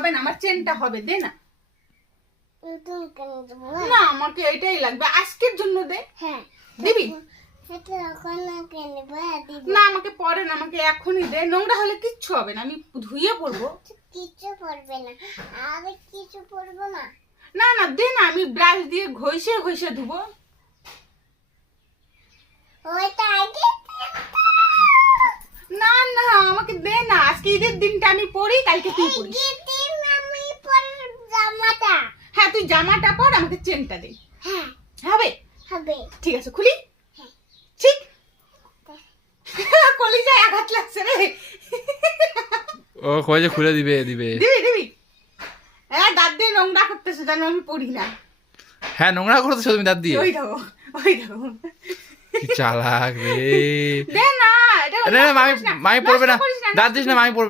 হবে না, আমার চেনটা হবে, দে না। না আমাকে এটাই লাগবে, আজকের জন্য দে। হ্যাঁ দিবি না, আমাকে পরে না, আমাকে এখনই দে। নোংরা হলে কিচ্ছু হবে না, আমি ধুয়ে পড়বো। কিছু পড়বে না, আরে কিছু পড়বো না। না না দে না, আমি ব্রাশ দিয়ে ঘষে ঘষে ধুবো। ওইটা আগে না না আমাকে দে না, আজকে ঈদের দিনটা আমি পরি, কালকে তুই পরিস। দিন আমি পরে জামাটা। হ্যাঁ তুই জামাটা পর, আমাকে চেনটা দে। হ্যাঁ হবে হবে। ঠিক আছে, খুলি। ঠিক কলিজায় আঘাত লাগছে রে। ও কয়ে যে খুলে দিবে দিবে। দিবি দিবি। হ্যাঁ দাঁত দিয়ে নোংরা করতেছে, জানো আমি পড়ি না। হ্যাঁ নোংরা করতেছো তুমি দাঁত দিয়ে। ওই দেখো ওই দেখো। কি চালাক রে। দে না, এটা না না মামি, নষ্ট করিস না, মামি পড়বে না, নষ্ট করিস না, দাঁত দিস না, মামি পড়বে।